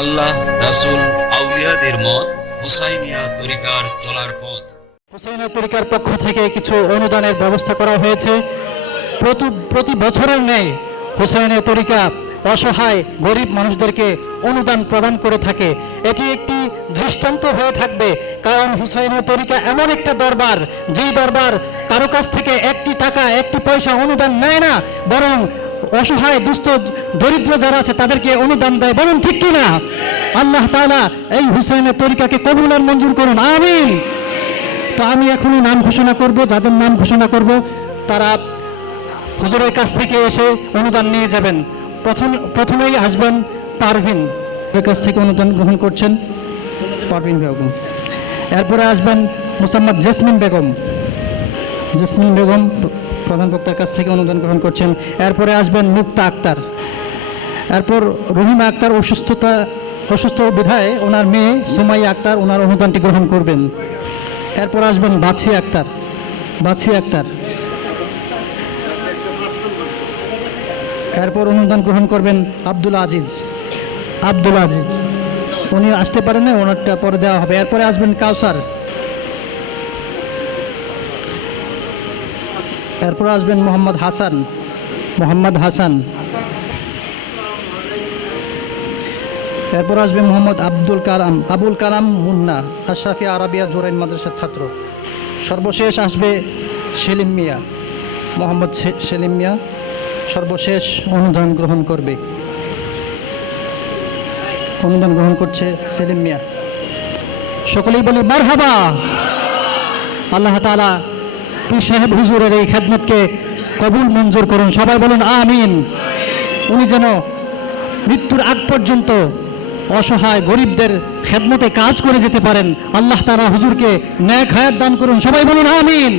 আল্লাহ, রাসূল, আউলিয়াদের মত, হুসাইনিয়া তরিকার চলার পথ। হুসাইনিয়া তরিকার পক্ষ থেকে কিছু অনুদানের ব্যবস্থা করা হয়েছে। প্রতি বছরের ন্যায় হুসাইনিয়া তরিকা অসহায় গরিব মানুষদেরকে অনুদান প্রদান করে থাকে। এটি একটি দৃষ্টান্ত হয়ে থাকবে, কারণ হুসাইনিয়া তরিকা এমন একটা দরবার, যেই দরবার কারো কাছ থেকে একটি টাকা একটি পয়সা অনুদান নেয় না, বরং অসহায় দুস্থ দরিদ্র যারা আছে তাদেরকে অনুদান দেয়। বলুন ঠিক কিনা? আল্লাহ তাআলা এই হুসাইনিয়া তরিকাকে কবুল আর মঞ্জুর করুন, আমিন। তো আমি এখনই নাম ঘোষণা করব, যাদের নাম ঘোষণা করব তারা হুজুরের কাছ থেকে এসে অনুদান নিয়ে যাবেন। প্রথমেই আসবেন পারভিন, এর কাছ থেকে অনুদান গ্রহণ করছেন পারভিন বেগম। এরপরে আসবেন মুসাম্মদ জেসমিন বেগম, জেসমিন বেগম প্রধান বক্তার কাছ থেকে অনুদান গ্রহণ করছেন। এরপরে আসবেন মুক্তা আক্তার। এরপর রহিমা আক্তার অসুস্থ বিধায় ওনার মেয়ে সুমাইয়া আক্তার ওনার অনুদানটি গ্রহণ করবেন। এরপর আসবেন বাছি আক্তার, বাছি আক্তার। এরপর অনুদান গ্রহণ করবেন আব্দুল আজিজ, আব্দুল আজিজ। উনি আসতে পারেন না, ওনারটা পরে দেওয়া হবে। এরপরে আসবেন কাউসার। এরপর আসবেন মোহাম্মদ হাসান, মোহাম্মদ হাসান। এরপর আসবে মোহাম্মদ আবুল কালাম মুন্না, আশরাফি আরাবিয়া জোরাইন মাদ্রাসার ছাত্র। সর্বশেষ আসবে সেলিম মিয়া, মোহাম্মদ সেলিম মিয়া সর্বশেষ অনুদান গ্রহণ করবে। অনুদান গ্রহণ করছে সেলিম মিয়া। সকলেই বলি মারহাবা। আল্লাহ তাআলা পীর সাহেব হুজুরের এই খেদমতকে কবুল মঞ্জুর করুন, সবাই বলুন আমিন। উনি যেন মৃত্যুর আগ পর্যন্ত অসহায় গরিবদের খেদমতে কাজ করে যেতে পারেন। আল্লাহ তাআলা হুজুরকে নেক হায়াত দান করুন, সবাই বলুন আমিন।